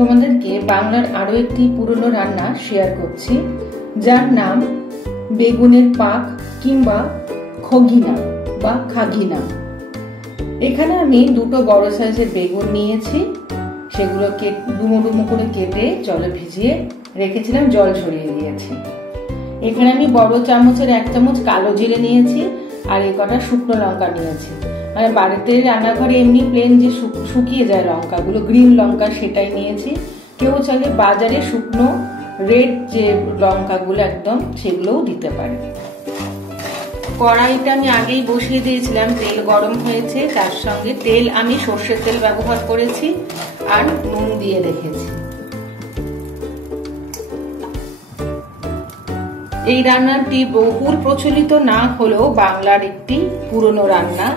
তোমাদেরকে বাংলার আরো একটি পুরনো রান্না শেয়ার করছি, যার নাম বেগুনের পাক কিংবা খগিনা বা খাগিনা। এখানে আমি দুটো বড় সাইজের বেগুন নিয়েছি, সেগুলোকে ডুমো ডুমো করে কেটে জলে ভিজিয়ে রেখেছিলাম, জল ঝরিয়ে দিয়েছি। এখানে আমি বড় চামচের 1 চামচ কালো জিরে নিয়েছি, আর এই কটা শুকনো লঙ্কা নিয়েছি। মানে বাড়িতে রান্নাঘরে এমনি প্লেন যে শুকিয়ে যায় লঙ্কাগুলো, গ্রিন লঙ্কা, সেটাই নিয়েছি। কেউ চাইলে বাজারে শুকনো রেড যে লঙ্কাগুলো একদম, সেগুলোও দিতে পারে। কড়াইটা আমি আগেই বসিয়ে দিয়েছিলাম, তেল গরম হয়েছে, তার সঙ্গে তেল আমি সর্ষের তেল ব্যবহার করেছি আর নুন দিয়ে রেখেছি। এই রান্নাটি বহুল প্রচলিত না হলেও বাংলার একটি পুরনো রান্না।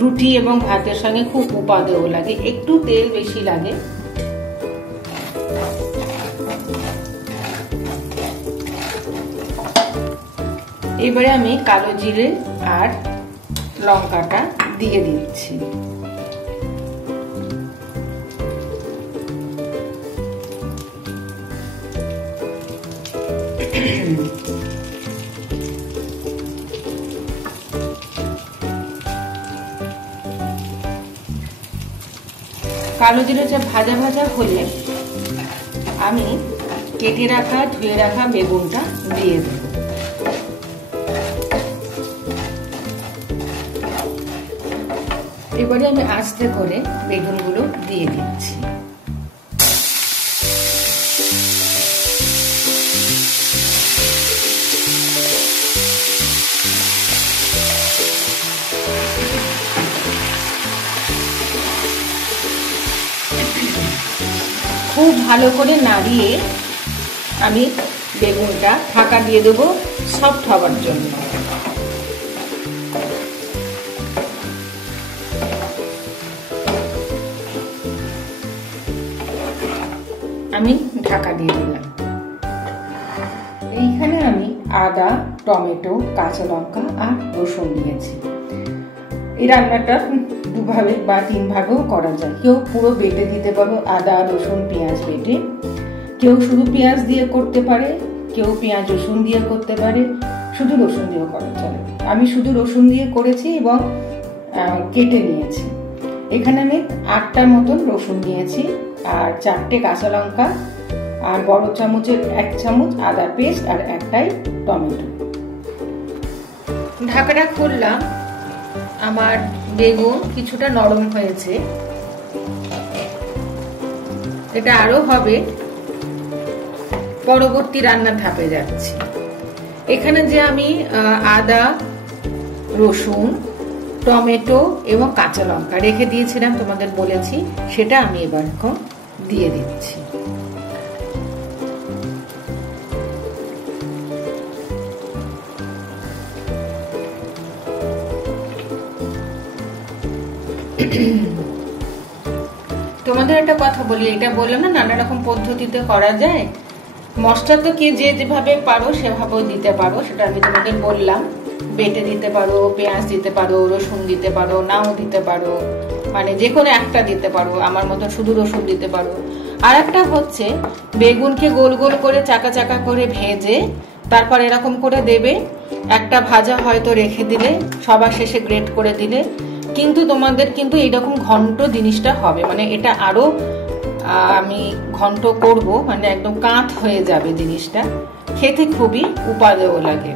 রুটি এবং ভাতের সঙ্গে খুব উপাদেয় লাগে, একটু তেল বেশি লাগে। এবারে আমি কালো জিরে আর লঙ্কাটা দিয়ে দিচ্ছি। কালো জিরেটা ভাজা ভাজা হলে আমি কেটে রাখা ধুয়ে রাখা বেগুনটা দিয়ে দেব। এবারে আমি আস্তে করে বেগুনগুলো দিয়ে দিচ্ছি। খুব ভালো করে নাড়িয়ে আমি বেগুনটা ঢাকা দিয়ে দেবো সফট হওয়ার জন্য। আমি ঢাকা দিয়ে দিলাম। এইখানে আমি আদা, টমেটো, কাঁচা লঙ্কা আর রসুন নিয়েছি। এই রান্নাটা দুভাবে বা 3 ভাগেও করা যায়। কেউ পুরো বেটে দিতে পারো, আদা রসুন পেঁয়াজ বেটে। কেউ শুধু পেঁয়াজ দিয়ে করতে পারে, কেউ পেঁয়াজ রসুন দিয়ে করতে পারে, শুধু রসুন দিয়েও করা চলে। আমি শুধু রসুন দিয়ে করেছি এবং কেটে নিয়েছি। এখানে আমি 8টার মতন রসুন নিয়েছি আর 4টে কাঁচা লঙ্কা আর বড় চামচের 1 চামচ আদা পেস্ট আর 1টাই টমেটো। ঢাকাটা খুললাম, আমার বেগুন কিছুটা নরম হয়েছে, এটা আরো হবে। পরবর্তী রান্নার ধাপে যাচ্ছি। এখানে যে আমি আদা, রসুন, টমেটো এবং কাঁচা লঙ্কা রেখে দিয়েছিলাম, তোমাদের বলেছি, সেটা আমি এবার এখন দিয়ে দিচ্ছি। তোমাদের একটা কথা বলি, এটা বললাম না নানা রকম পদ্ধতিতে করা যায়। মশলা তো কি যে যেভাবে পারো সেভাবেও দিতে পারো, সেটা আমি তোমাদের বললাম। বেটে দিতে পারো, পেঁয়াজ দিতে পারো, রসুন দিতে পারো, নাও দিতে পারো, মানে যে কোনো একটা দিতে পারো। আমার মতো শুধু রসুন দিতে পারো। আর একটা হচ্ছে বেগুনকে গোল গোল করে চাকা চাকা করে ভেজে তারপর এরকম করে দেবে। একটা ভাজা হয়তো রেখে দিলে, সবার শেষে গ্রেট করে দিলে। কিন্তু তোমাদের কিন্তু এইরকম ঘন্ট জিনিসটা হবে, মানে এটা আরো আমি ঘন্ট করব, মানে একদম কাঁচ হয়ে যাবে জিনিসটা। খেতে খুবই উপাদেয় লাগে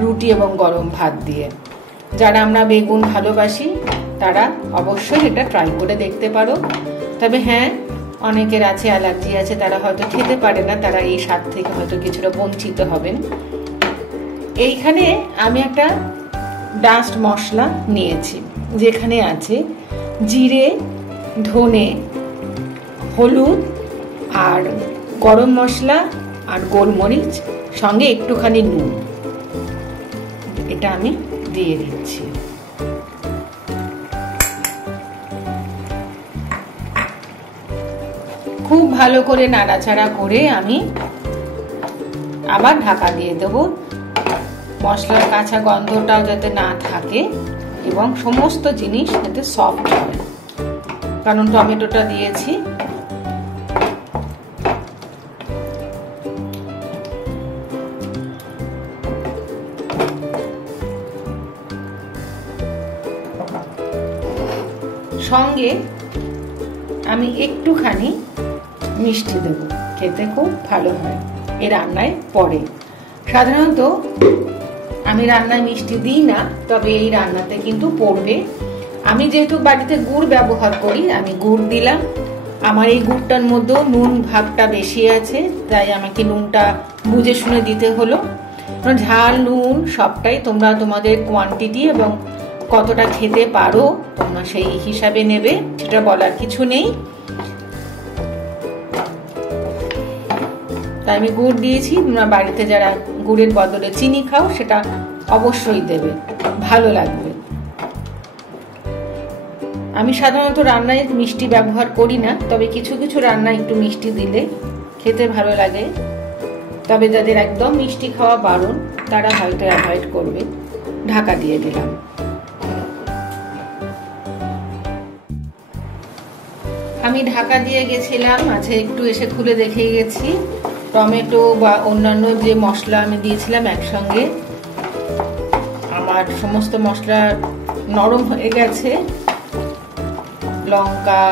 রুটি এবং গরম ভাত দিয়ে। যারা আমরা বেগুন ভালোবাসি তারা অবশ্যই এটা ট্রাই করে দেখতে পারো। তবে হ্যাঁ, অনেকের আছে অ্যালার্জি আছে, তারা হয়তো খেতে পারে না, তারা এই স্বাদ থেকে হয়তো কিছুটা বঞ্চিত হবেন। এইখানে আমি একটা ডাস্ট মশলা নিয়েছি, যেখানে আছে জিরে, ধনে, হলুদ আর গরম মশলা আর গোলমরিচ, সঙ্গে একটুখানি নুন। এটা আমি দিয়ে দিচ্ছি। খুব ভালো করে নাড়াচাড়া করে আমি আবার ঢাকা দিয়ে দেবো, মশলার কাঁচা গন্ধটাও যাতে না থাকে এবং সমস্ত জিনিস যাতে সফট হয়। কারণ টমেটোটা দিয়েছি, সঙ্গে আমি একটুখানি মিষ্টি দেব, খেতে খুব ভালো হয় এই রান্নায় পরে। সাধারণত আমি রান্নায় মিষ্টি দিই না, তবে এই রান্নাতে কিন্তু পড়বে। আমি যেহেতু বাড়িতে গুড় ব্যবহার করি, আমি গুড় দিলাম। আমার এই গুড়টার মধ্যেও নুন ভাগটা বেশি আছে, তাই আমাকে নুনটা বুঝে শুনে দিতে হলো। ঝাল নুন সবটাই তোমরা তোমাদের কোয়ান্টিটি এবং কতটা খেতে পারো তোমরা সেই হিসাবে নেবে, সেটা বলার কিছু নেই। তাই আমি গুড় দিয়েছি। তোমরা বাড়িতে যারা গুড়ের বদলে চিনি খাও সেটা অবশ্যই দেবে, ভালো লাগবে। আমি সাধারণত রান্নায় মিষ্টি ব্যবহার করি না, তবে কিছু কিছু রান্নায় একটু মিষ্টি দিলে খেতে ভালো লাগে। তবে যাদের একদম মিষ্টি খাওয়া বারণ তারা হয়তো অ্যাভয়েড করবে। ঢাকা দিয়ে দিলাম। আমি ঢাকা দিয়ে গেছিলাম, মাঝে একটু এসে খুলে দেখে গেছি। টমেটো বা অন্যান্য যে মশলা আমি দিয়েছিলাম একসঙ্গে, আমার সমস্ত মশলা নরম হয়ে গেছে। লঙ্কা,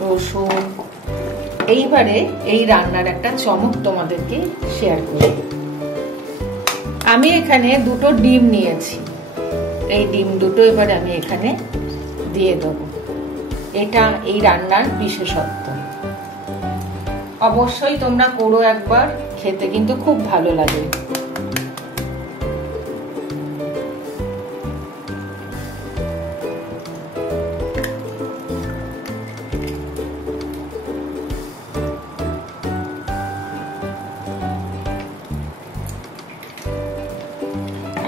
রসুন। এইবারে এই রান্নার একটা চমক তোমাদেরকে শেয়ার করি। আমি এখানে দুটো ডিম নিয়েছি। এই ডিম দুটো এবারে আমি এখানে দিয়ে দেবো। এটা এই রান্নার বিশেষত্ব। অবশ্যই তোমরা করো একবার, খেতে কিন্তু খুব ভালো লাগে।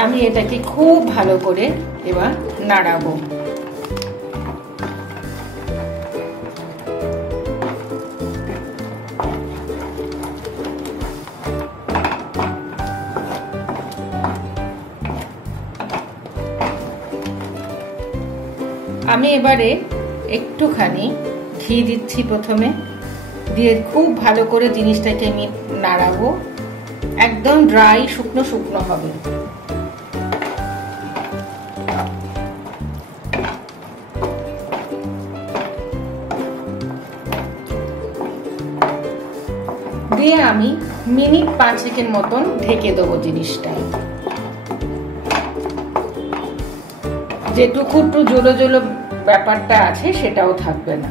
আমি এটাকে খুব ভালো করে এবার নাড়াবো। আমি এবারে একটুখানি ঘি দিচ্ছি প্রথমে, দিয়ে খুব ভালো করে জিনিসটাকে আমি নাড়াবো। একদম ড্রাই, শুকনো শুকনো হবে। দিয়ে আমি মিনিট 5 মতন ঢেকে দেবো জিনিসটা। যেটুকু একটু জলো জলো ব্যাপারটা আছে সেটাও থাকবে না।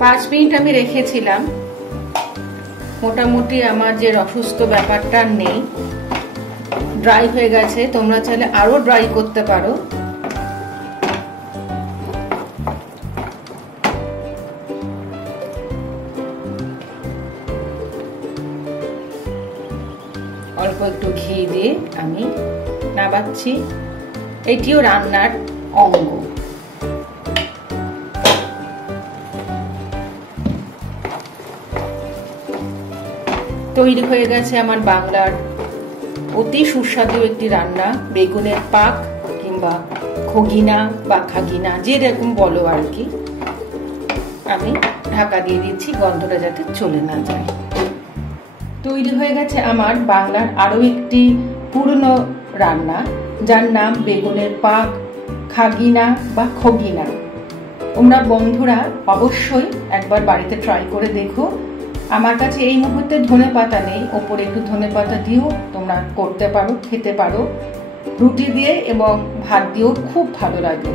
5 মিনিট আমি রেখেছিলাম। মোটামুটি আমার যে অসুস্থ ব্যাপারটা নেই, ড্রাই হয়ে গেছে। তোমরা চাইলে আরো ড্রাই করতে পারো। অল্প একটু ঘি দিয়ে আমি নাবাচ্ছি। এটিও রান্নার অঙ্গ। তৈরি হয়ে গেছে আমার বাংলার অতি সুস্বাদু একটি রান্না, বেগুনের পাক কিংবা খগিনা বা খাগিনা, যেরকম বলো আর কি। আমি ঢাকা দিয়ে দিচ্ছি, গন্ধটা যাতে চলে না যায়। তৈরি হয়ে গেছে আমার বাংলার আরো একটি পুরনো রান্না, যার নাম বেগুনের পাক, খাগিনা বা খগিনা। তোমরা বন্ধুরা অবশ্যই একবার বাড়িতে ট্রাই করে দেখো। আমার কাছে এই মুহূর্তে ধনেপাতা নেই, ওপরে একটু ধনেপাতা দিয়েও তোমরা করতে পারো, খেতে পারো। রুটি দিয়ে এবং ভাত দিয়েও খুব ভালো লাগে।